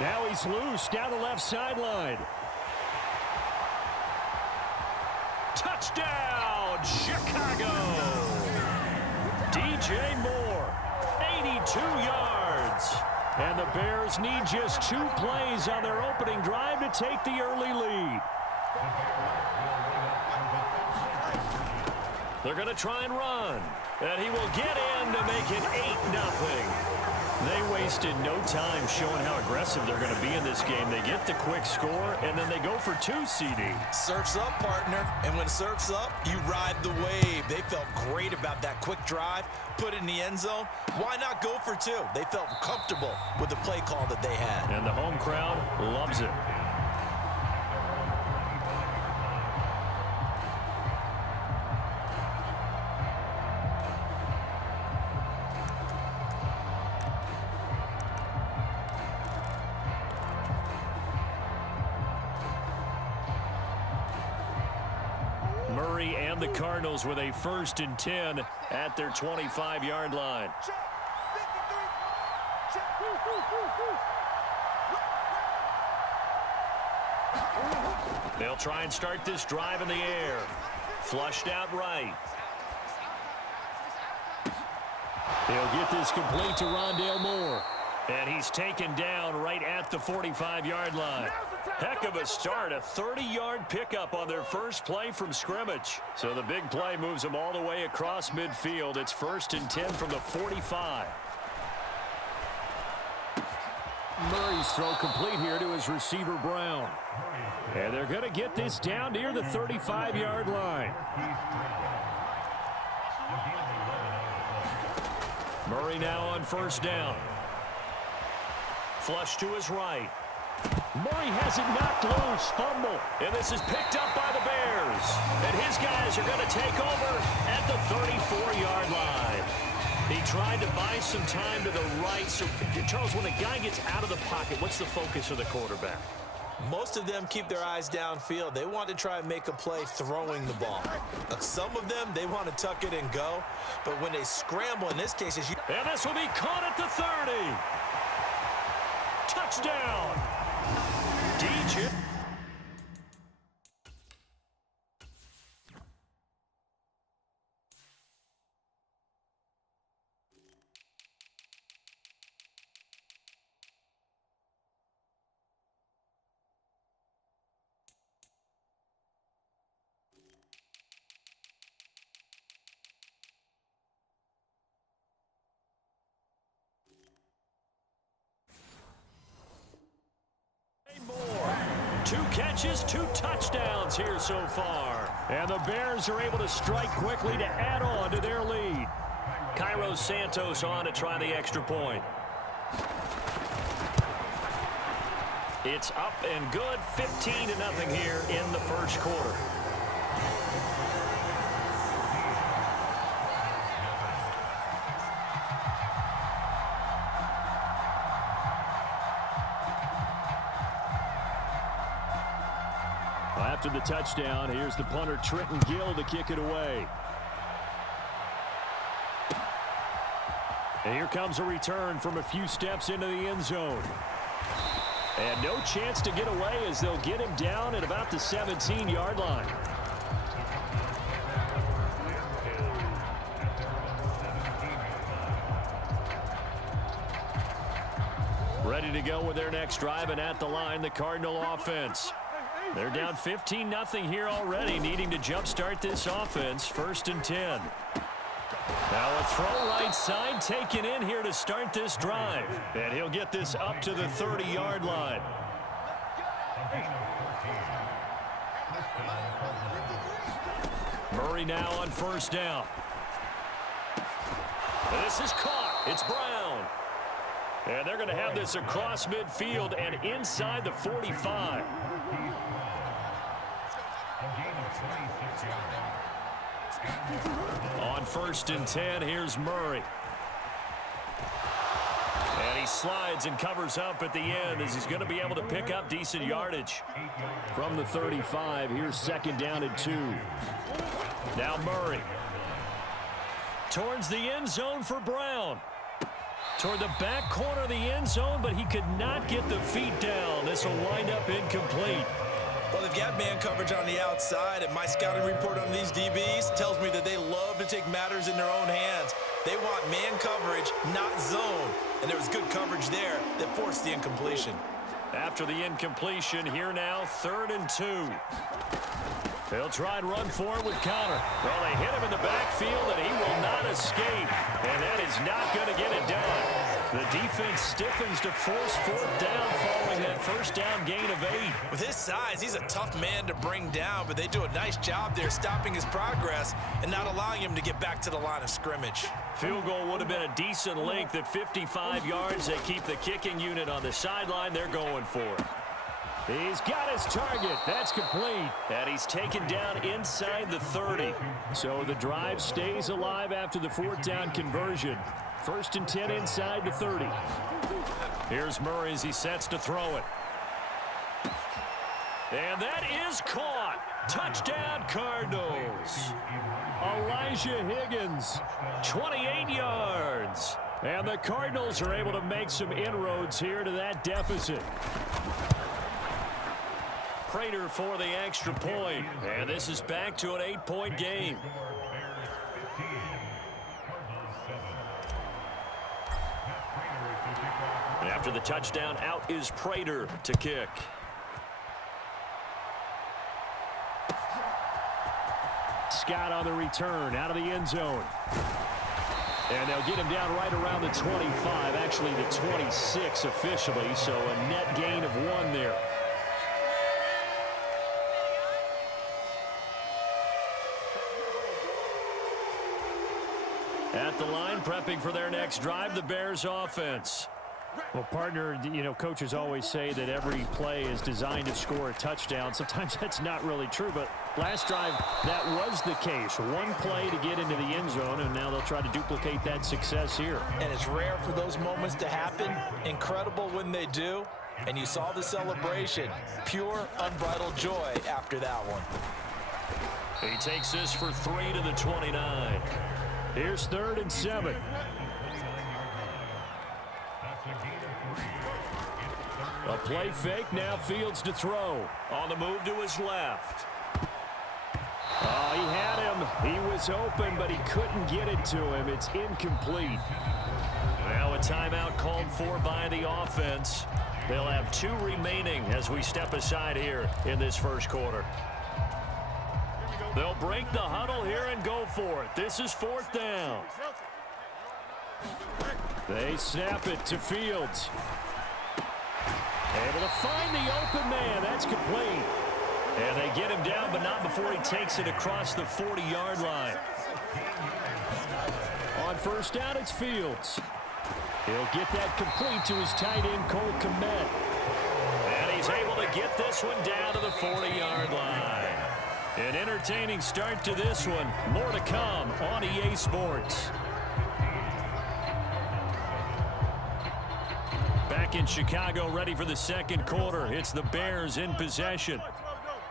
Now he's loose down the left sideline. Touchdown, Chicago! DJ Moore, 82 yards. And the Bears need just 2 plays on their opening drive to take the early lead. They're going to try and run. And he will get in to make it 8-0. They wasted no time showing how aggressive they're going to be in this game. They get the quick score, and then they go for 2, CD. Surf's up, partner. And when surf's up, you ride the wave. They felt great about that quick drive, put it in the end zone. Why not go for 2? They felt comfortable with the play call that they had. And the home crowd loves it. Murray and the Cardinals with a 1st and 10 at their 25-yard line. They'll try and start this drive in the air. Flushed out right. They'll get this complete to Rondale Moore. And he's taken down right at the 45-yard line. Heck of a start, a 30-yard pickup on their first play from scrimmage. So the big play moves them all the way across midfield. It's 1st and 10 from the 45. Murray's throw complete here to his receiver, Brown. And they're going to get this down near the 35-yard line. Murray now on 1st down. Flush to his right. Murray has it knocked loose. Fumble. And this is picked up by the Bears. And his guys are going to take over at the 34-yard line. He tried to buy some time to the right. So, Charles, when a guy gets out of the pocket, what's the focus of the quarterback? Most of them keep their eyes downfield. They want to try and make a play throwing the ball. Some of them, they want to tuck it and go. But when they scramble, in this case, and this will be caught at the 30. Touchdown. DJ. Moore. 2 catches, 2 touchdowns here so far. And the Bears are able to strike quickly to add on to their lead. Cairo Santos on to try the extra point. It's up and good, 15-0 here in the first quarter. After the touchdown, here's the punter, Trenton Gill, to kick it away. And here comes a return from a few steps into the end zone. And no chance to get away as they'll get him down at about the 17-yard line. Ready to go with their next drive, and at the line, the Cardinal offense. They're down 15-0 here already, needing to jumpstart this offense. 1st and 10. Now a throw right side taken in here to start this drive. And he'll get this up to the 30-yard line. Murray now on 1st down. And this is caught. It's Brown. And they're going to have this across midfield and inside the 45. On 1st and 10, here's Murray. And he slides and covers up at the end as he's going to be able to pick up decent yardage. From the 35, here's 2nd down and 2. Now Murray. Towards the end zone for Brown. toward the back corner of the end zone, but he could not get the feet down. This will wind up incomplete. Well, they've got man coverage on the outside, and my scouting report on these DBs tells me that they love to take matters in their own hands. They want man coverage, not zone. And there was good coverage there that forced the incompletion. After the incompletion, here now, 3rd and 2. They'll try and run for it with Connor. Well, they hit him in the backfield, and he will not escape. And that is not going to get it done. The defense stiffens to force 4th down following that first down gain of 8. With his size, he's a tough man to bring down, but they do a nice job there stopping his progress and not allowing him to get back to the line of scrimmage. Field goal would have been a decent length at 55 yards. They keep the kicking unit on the sideline. They're going for it. He's got his target. That's complete. And he's taken down inside the 30. So the drive stays alive after the 4th down conversion. 1st and 10 inside the 30. Here's Murray as he sets to throw it. And that is caught. Touchdown, Cardinals. Elijah Higgins, 28 yards. And the Cardinals are able to make some inroads here to that deficit. Prater for the extra point. And this is back to an 8-point game. After the touchdown, out is Prater to kick. Scott on the return, out of the end zone. And they'll get him down right around the 25, actually the 26 officially, so a net gain of 1 there. At the line, prepping for their next drive, the Bears offense. Well, partner, you know, coaches always say that every play is designed to score a touchdown. Sometimes that's not really true, but last drive, that was the case. 1 play to get into the end zone, and now they'll try to duplicate that success here. And it's rare for those moments to happen. Incredible when they do. And you saw the celebration. Pure, unbridled joy after that one. He takes this for 3 to the 29. Here's 3rd and 7. A play fake, now Fields to throw. On the move to his left. Oh, he had him. He was open, but he couldn't get it to him. It's incomplete. Now a timeout called for by the offense. They'll have 2 remaining as we step aside here in this first quarter. They'll break the huddle here and go for it. This is 4th down. They snap it to Fields. Able to find the open man. That's complete. And they get him down, but not before he takes it across the 40-yard line. On 1st down, it's Fields. He'll get that complete to his tight end, Cole Kmet. And he's able to get this one down to the 40-yard line. An entertaining start to this one. More to come on EA Sports. Back in Chicago, ready for the second quarter. It's the Bears in possession.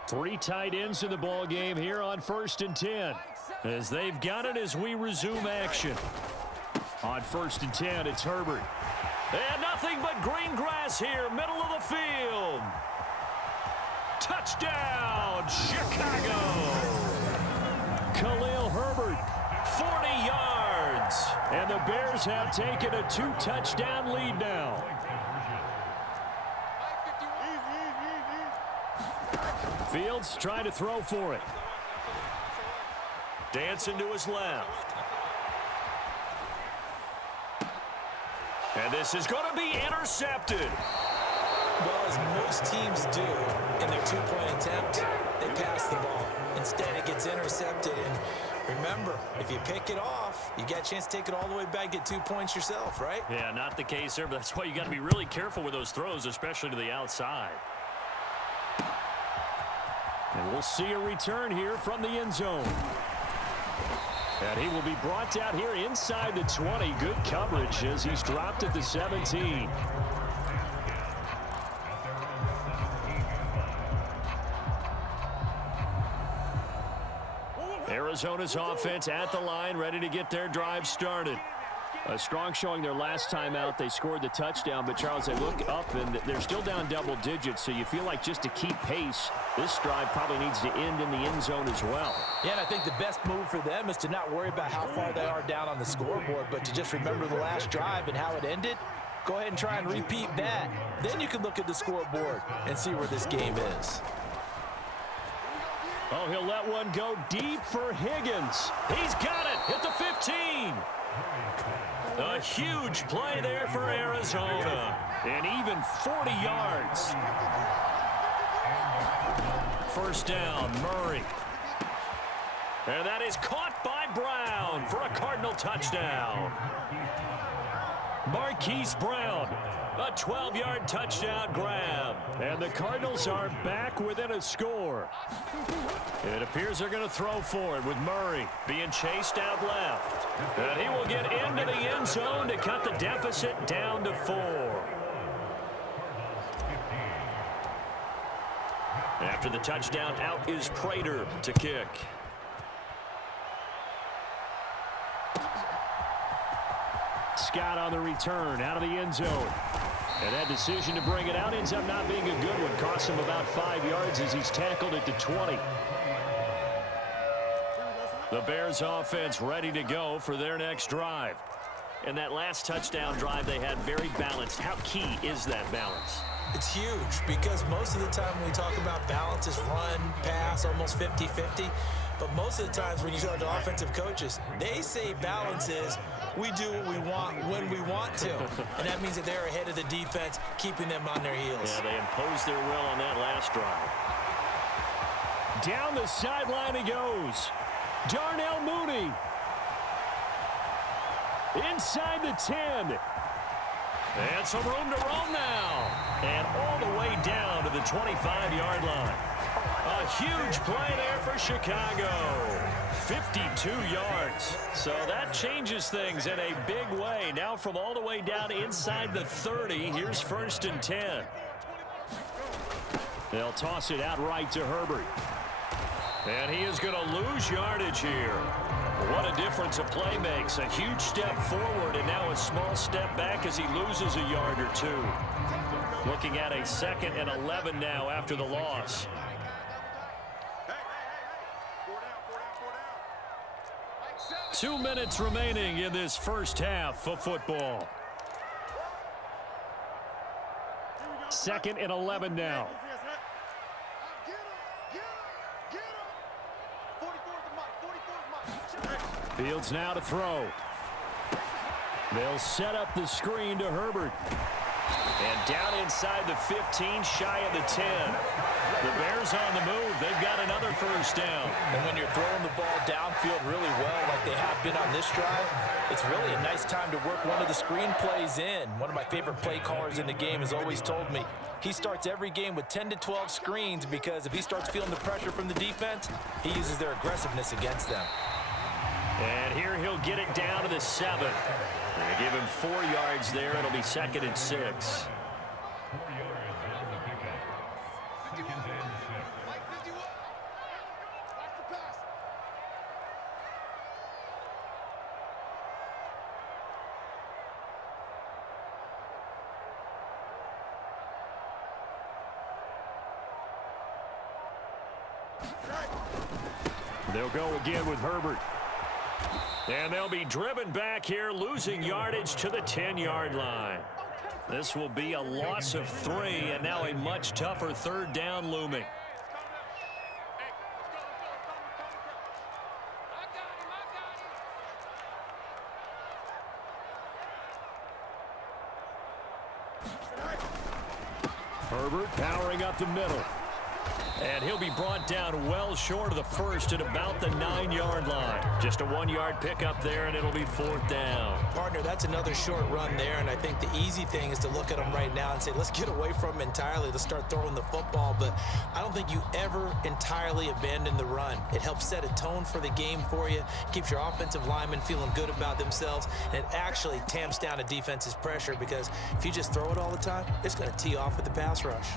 3 tight ends in the ball game here on 1st and 10. As they've got it as we resume action. On 1st and 10, it's Herbert. And nothing but green grass here, middle of the field. Touchdown, Chicago. Khalil Herbert, 40 yards. And the Bears have taken a 2-touchdown lead now. Fields trying to throw for it. Dancing to his left. And this is going to be intercepted. Well, as most teams do in their 2-point attempt, they pass the ball. Instead, it gets intercepted. And remember, if you pick it off, you get a chance to take it all the way back, get 2 points yourself, right? Yeah, not the case there, but that's why you got to be really careful with those throws, especially to the outside. And we'll see a return here from the end zone. And he will be brought down here inside the 20. Good coverage as he's dropped at the 17. Arizona's offense at the line, ready to get their drive started. A strong showing their last time out. They scored the touchdown, but Charles, they look up and they're still down double digits, so you feel like just to keep pace, this drive probably needs to end in the end zone as well. Yeah, and I think the best move for them is to not worry about how far they are down on the scoreboard, but to just remember the last drive and how it ended. Go ahead and try and repeat that. Then you can look at the scoreboard and see where this game is. Oh, he'll let one go deep for Higgins. He's got it at the 15. A huge play there for Arizona. And even 40 yards. First down, Murray. And that is caught by Brown for a Cardinal touchdown. Marquise Brown, a 12-yard touchdown grab. And the Cardinals are back within a score. It appears they're going to throw for it with Murray being chased out left. And he will get into the end zone to cut the deficit down to 4. After the touchdown, out is Prater to kick. Scott on the return out of the end zone. And that decision to bring it out ends up not being a good one. Cost him about 5 yards as he's tackled at the 20. The Bears offense ready to go for their next drive. And that last touchdown drive they had very balanced. How key is that balance? It's huge because most of the time when we talk about balance is run, pass, almost 50-50. But most of the times when you talk to offensive coaches, they say balance is we do what we want when we want to. And that means that they're ahead of the defense, keeping them on their heels. Yeah, they imposed their will on that last drive. Down the sideline he goes. Darnell Mooney. Inside the 10. And some room to roam now. And all the way down to the 25-yard line. A huge play there for Chicago. 52 yards. So that changes things in a big way. Now from all the way down inside the 30, here's 1st and 10. They'll toss it out right to Herbert. And he is going to lose yardage here. What a difference a play makes. A huge step forward and now a small step back as he loses a yard or two. Looking at a 2nd and 11 now after the loss. 2 minutes remaining in this first half of football. 2nd and 11 now. Fields now to throw. They'll set up the screen to Herbert. And down inside the 15, shy of the 10. The Bears on the move. They've got another first down. And when you're throwing the ball downfield really well like they have been on this drive, it's really a nice time to work one of the screen plays in. One of my favorite play callers in the game has always told me he starts every game with 10 to 12 screens because if he starts feeling the pressure from the defense, he uses their aggressiveness against them. And here he'll get it down to the 7. They give him 4 yards there. It'll be 2nd and 6. They'll go again with Herbert. And they'll be driven back here, losing yardage to the 10-yard line. This will be a loss of 3, and now a much tougher 3rd down looming. Herbert powering up the middle. And he'll be brought down well short of the 1st at about the 9-yard line. Just a 1-yard pickup there, and it'll be 4th down. Partner, that's another short run there, and I think the easy thing is to look at him right now and say, let's get away from him entirely. Let's start throwing the football, but I don't think you ever entirely abandon the run. It helps set a tone for the game for you, keeps your offensive linemen feeling good about themselves, and it actually tamps down a defense's pressure because if you just throw it all the time, it's going to tee off with the pass rush.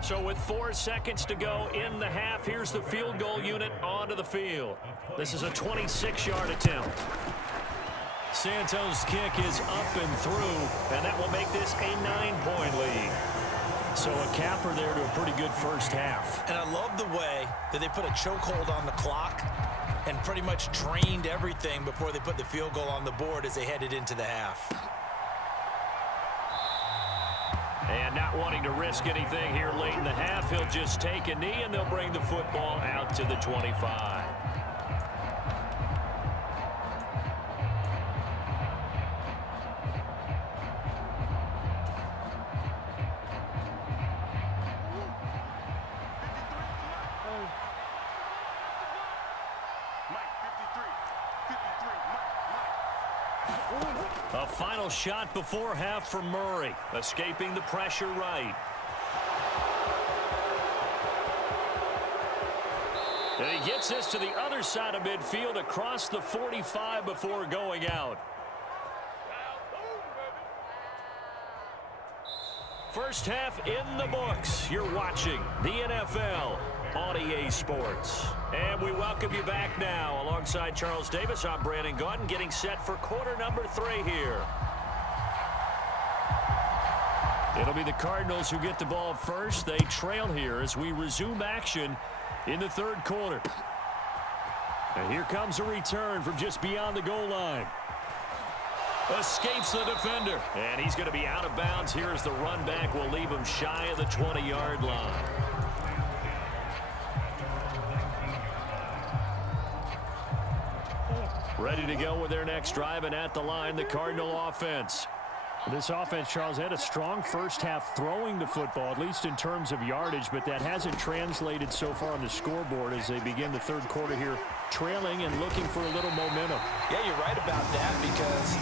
So with 4 seconds to go in the half, here's the field goal unit onto the field. This is a 26-yard attempt. Santos' kick is up and through, and that will make this a 9-point lead. So a capper there to a pretty good first half. And I love the way that they put a chokehold on the clock and pretty much drained everything before they put the field goal on the board as they headed into the half. And not wanting to risk anything here late in the half, he'll just take a knee, and they'll bring the football out to the 25. A final shot before half for Murray, escaping the pressure right. And he gets this to the other side of midfield across the 45 before going out. First half in the books. You're watching the NFL on EA Sports. And we welcome you back now. Alongside Charles Davis, I'm Brandon Gaudin, getting set for quarter number 3 here. It'll be the Cardinals who get the ball first. They trail here as we resume action in the third quarter. And here comes a return from just beyond the goal line. Escapes the defender. And he's going to be out of bounds. Here's the run back. Will leave him shy of the 20-yard line. Ready to go with their next drive, and at the line, the Cardinal offense. This offense, Charles, had a strong first half throwing the football, at least in terms of yardage, but that hasn't translated so far on the scoreboard as they begin the third quarter here, trailing and looking for a little momentum. Yeah, you're right about that because,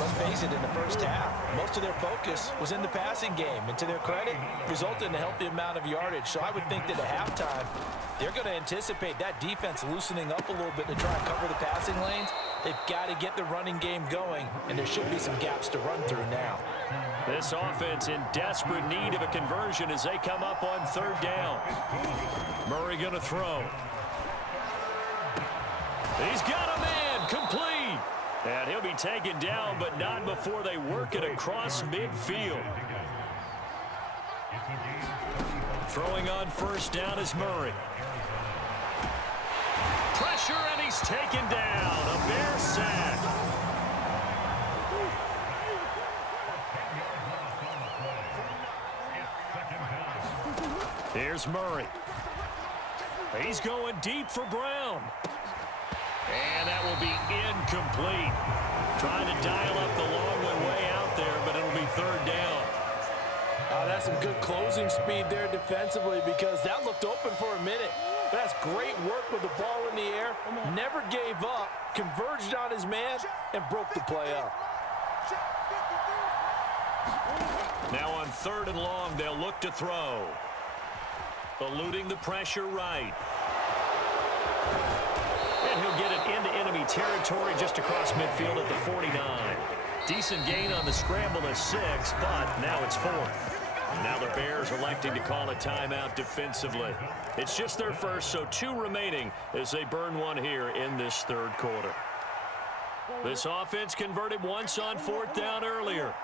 let's face it, in the first half, most of their focus was in the passing game. And to their credit, resulted in a healthy amount of yardage. So I would think that at halftime, they're going to anticipate that defense loosening up a little bit to try and cover the passing lanes. They've got to get the running game going, and there should be some gaps to run through now. This offense in desperate need of a conversion as they come up on third down. Murray going to throw. He's got a man, complete. And he'll be taken down, but not before they work it across midfield. Throwing on first down is Murray. Pressure, and he's taken down. A Bear sack. Here's Murray. He's going deep for Brown. And that will be incomplete. Trying to dial up the long way out there, but it'll be third down. That's some good closing speed there defensively because that looked open for a minute. That's great work with the ball in the air. Never gave up, converged on his man, and broke the play up. Now on third and long, they'll look to throw. Eluding the pressure right. And he'll get it into enemy territory just across midfield at the 49. Decent gain on the scramble of 6, but now it's 4th. Now the Bears electing to call a timeout defensively. It's just their first, so 2 remaining as they burn one here in this third quarter. This offense converted once on 4th down earlier.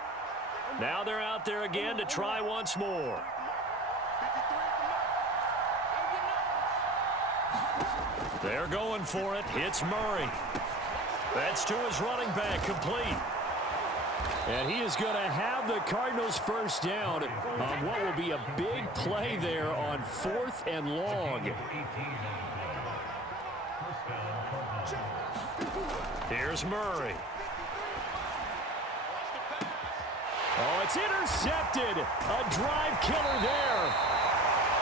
Now they're out there again to try once more. They're going for it. It's Murray. That's to his running back, complete. And he is going to have the Cardinals first down on what will be a big play there on 4th and long. Here's Murray. Oh, it's intercepted. A drive killer there.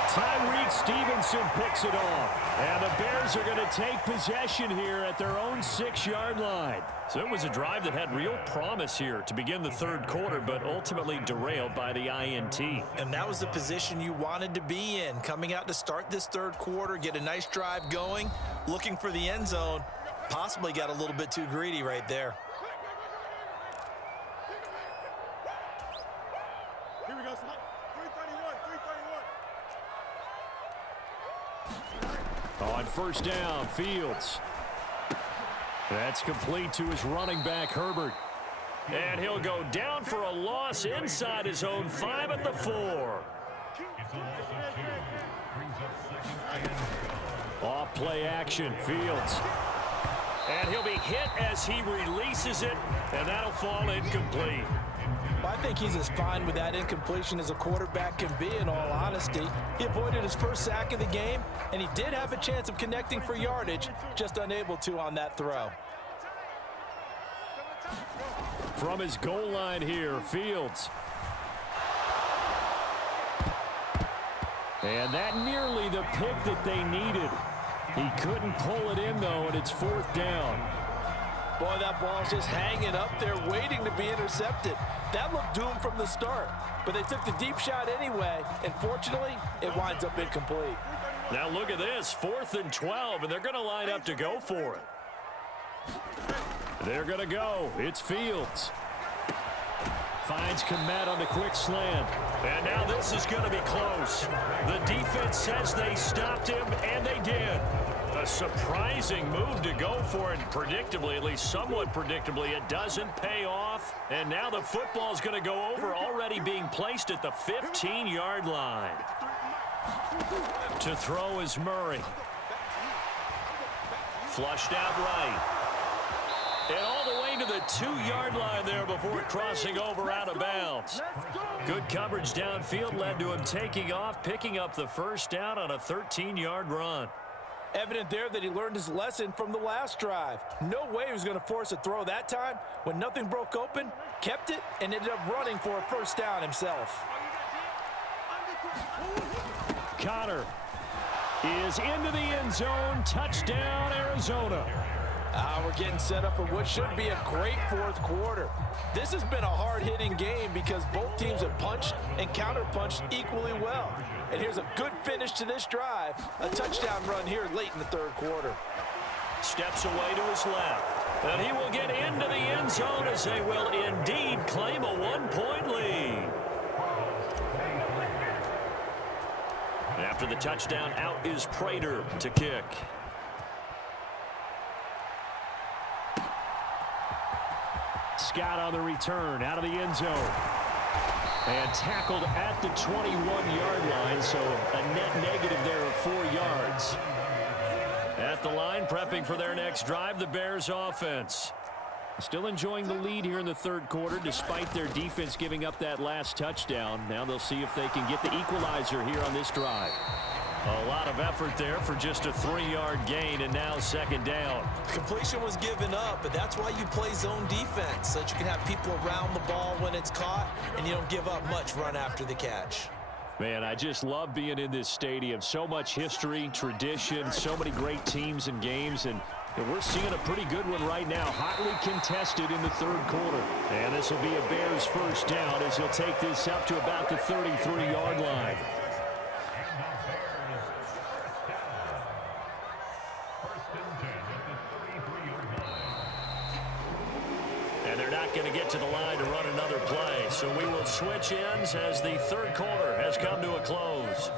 Tyreek Stevenson picks it off. And the Bears are going to take possession here at their own 6-yard line. So it was a drive that had real promise here to begin the third quarter, but ultimately derailed by the INT. And that was the position you wanted to be in, coming out to start this third quarter, get a nice drive going, looking for the end zone. Possibly got a little bit too greedy right there. Here we go, 331, 331. On first down, Fields. That's complete to his running back, Herbert. And he'll go down for a loss inside his own 5 at the 4. Off play action, Fields. And he'll be hit as he releases it, and that'll fall incomplete. Well, I think he's as fine with that incompletion as a quarterback can be, in all honesty. He avoided his first sack of the game, and he did have a chance of connecting for yardage, just unable to on that throw. From his goal line here, Fields. And that nearly the pick that they needed. He couldn't pull it in, though, and it's 4th down. Boy, that ball's just hanging up there, waiting to be intercepted. That looked doomed from the start, but they took the deep shot anyway, and fortunately, it winds up incomplete. Now look at this, 4th and 12, and they're going to line up to go for it. They're going to go. It's Fields. Finds Kmet on the quick slant. And now this is going to be close. The defense says they stopped him, and they did. A surprising move to go for it. Predictably, at least somewhat predictably, it doesn't pay off. And now the football's going to go over, already being placed at the 15-yard line. To throw is Murray. Flushed out right. And all the way to the 2-yard line there before crossing over out of bounds. Good coverage downfield led to him taking off, picking up the first down on a 13-yard run. Evident there that he learned his lesson from the last drive. No way he was going to force a throw that time. When nothing broke open, kept it, and ended up running for a first down himself. Connor is into the end zone. Touchdown, Arizona. We're getting set up for what should be a great 4th quarter. This has been a hard-hitting game because both teams have punched and counter-punched equally well. And here's a good finish to this drive. A touchdown run here late in the 3rd quarter. Steps away to his left. And he will get into the end zone as they will indeed claim a 1-point lead. After the touchdown, out is Prater to kick. Scott on the return, out of the end zone. And tackled at the 21-yard line, so a net negative there of 4 yards. At the line, prepping for their next drive, the Bears offense. Still enjoying the lead here in the 3rd quarter, despite their defense giving up that last touchdown. Now they'll see if they can get the equalizer here on this drive. A lot of effort there for just a 3-yard gain, and now 2nd down. Completion was given up, but that's why you play zone defense, so that you can have people around the ball when it's caught, and you don't give up much run after the catch. Man, I just love being in this stadium. So much history, tradition, so many great teams and games, and we're seeing a pretty good one right now, hotly contested in the 3rd quarter. And this will be a Bears first down as he'll take this up to about the 33-yard line. And they're not going to get to the line to run another play. So we will switch ends as the 3rd quarter has come to a close.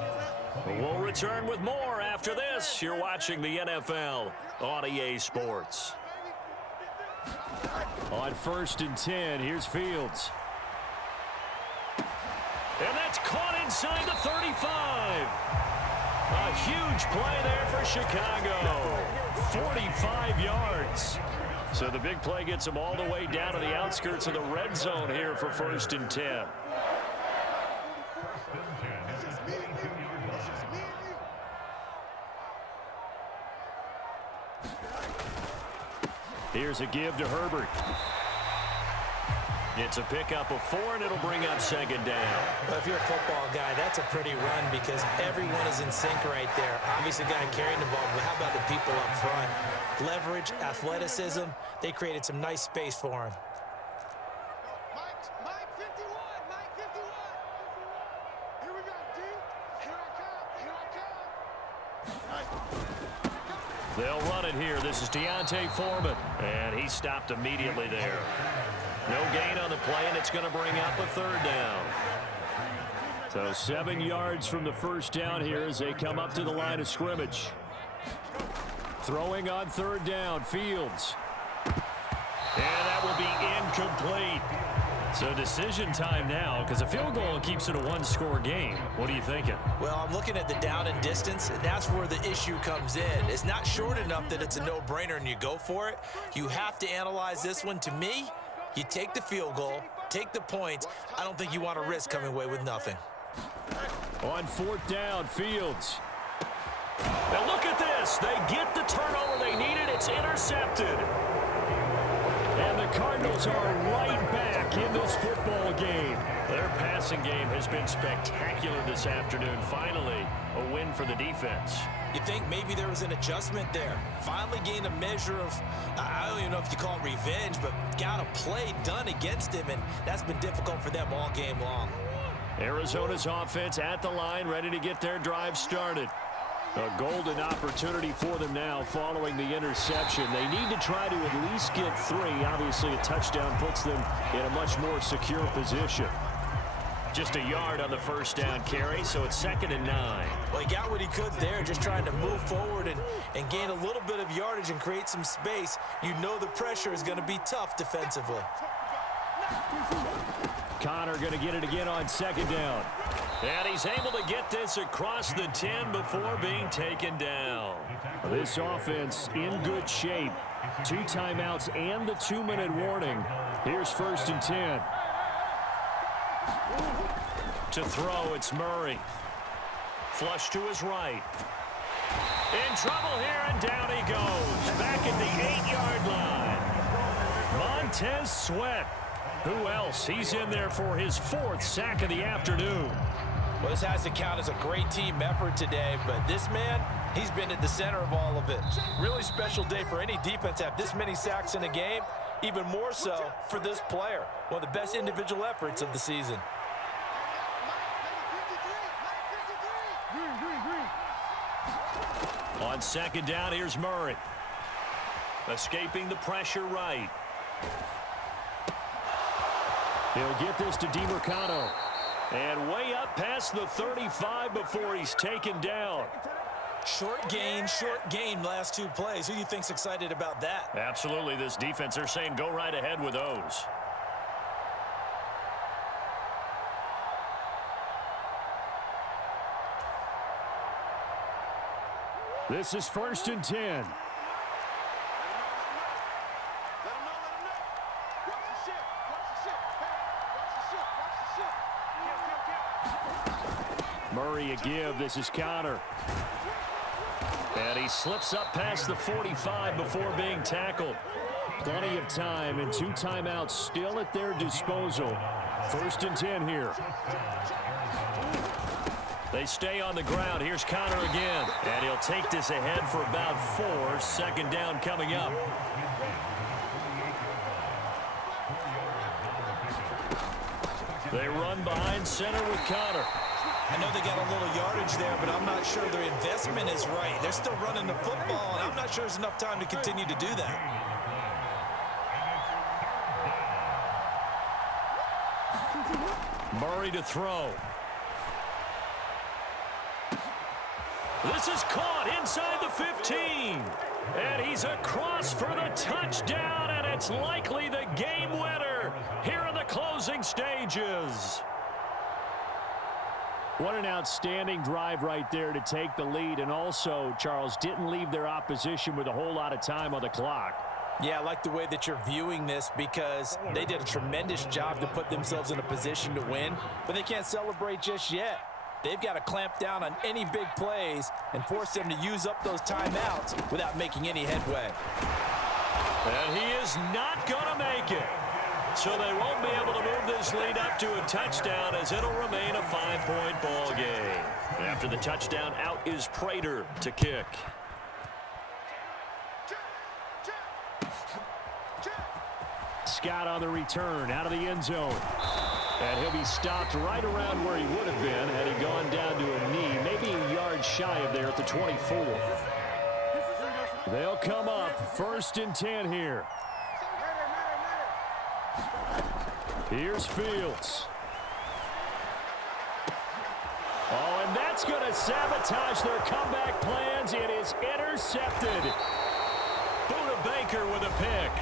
We'll return with more after this. You're watching the NFL on EA Sports. On 1st and 10, here's Fields. And that's caught inside the 35. A huge play there for Chicago. 45 yards. So the big play gets them all the way down to the outskirts of the red zone here for 1st and 10. Here's a give to Herbert. It's a pickup of 4, and it'll bring up 2nd down. Well, if you're a football guy, that's a pretty run because everyone is in sync right there. Obviously, the guy carrying the ball, but how about the people up front? Leverage, athleticism, they created some nice space for him. Mike 51, Mike 51. Here we go, D. Here I come. They'll run it here. This is Deontay Foreman, and he stopped immediately there. No gain on the play, and it's going to bring up a 3rd down. So 7 yards from the first down here as they come up to the line of scrimmage. Throwing on 3rd down, Fields. complete. So decision time now, because a field goal keeps it a one-score game. What are you thinking? Well, I'm looking at the down and distance, and that's where the issue comes in. It's not short enough that it's a no-brainer and you go for it. You have to analyze this one. To me, you take the field goal, take the points. I don't think you want to risk coming away with nothing. On fourth down, Fields. Now look at this. They get the turnover they needed. It's intercepted. And the Cardinals are right back in this football game. Their passing game has been spectacular this afternoon. Finally, a win for the defense. You think maybe there was an adjustment there. Finally gained a measure of, I don't even know if you call it revenge, but got a play done against him, and that's been difficult for them all game long. Arizona's offense at the line, ready to get their drive started. A golden opportunity for them now following the interception. They need to try to at least get 3. Obviously, a touchdown puts them in a much more secure position. Just a yard on the first down carry, so it's 2nd and 9. Well, he got what he could there, just trying to move forward and gain a little bit of yardage and create some space. You know the pressure is going to be tough defensively. Connor going to get it again on 2nd down. And he's able to get this across the 10 before being taken down. This offense in good shape. 2 timeouts and the 2-minute warning. Here's 1st and 10. To throw, it's Murray. Flush to his right. In trouble here, and down he goes. Back at the 8-yard line. Montez Sweat. Who else? He's in there for his 4th sack of the afternoon. Well, this has to count as a great team effort today, but this man, he's been at the center of all of it. Really special day for any defense to have this many sacks in a game, even more so for this player. One of the best individual efforts of the season. On 2nd down, here's Murray. Escaping the pressure right. He'll get this to DiMercado. And way up past the 35 before he's taken down. Short gain last 2 plays. Who do you think's excited about that? Absolutely, this defense, they're saying go right ahead with those. This is 1st and 10. Murray a give. This is Connor. And he slips up past the 45 before being tackled. Plenty of time and 2 timeouts still at their disposal. 1st and 10 here. They stay on the ground. Here's Connor again. And he'll take this ahead for about 4. 2nd down coming up. They run behind center with Connor. I know they got a little yardage there, but I'm not sure their investment is right. They're still running the football, and I'm not sure there's enough time to continue to do that. Murray to throw. This is caught inside the 15. And he's across for the touchdown, and it's likely the game winner here in the closing stages. What an outstanding drive right there to take the lead, and also, Charles, didn't leave their opposition with a whole lot of time on the clock. Yeah, I like the way that you're viewing this because they did a tremendous job to put themselves in a position to win, but they can't celebrate just yet. They've got to clamp down on any big plays and force them to use up those timeouts without making any headway. And he is not going to make it. So they won't be able to move this lead up to a touchdown as it'll remain a 5-point ball game. After the touchdown, out is Prater to kick. Scott on the return out of the end zone. And he'll be stopped right around where he would have been had he gone down to a knee, maybe a yard shy of there at the 24. They'll come up 1st and 10 here. Here's Fields. Oh, and that's going to sabotage their comeback plans. It is intercepted. Buda Baker with a pick.